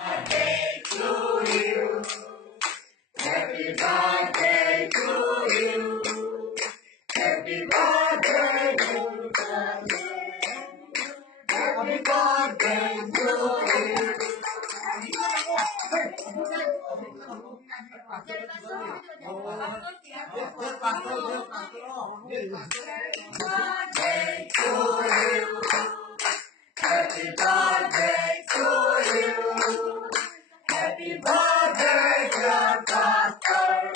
Birthday to you. Happy birthday to you. Happy birthday to you. Happy birthday to you. Birthday to you. Happy birthday to you. Happy birthday, dear Pastor.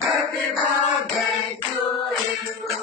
Happy birthday to you.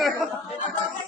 Tira.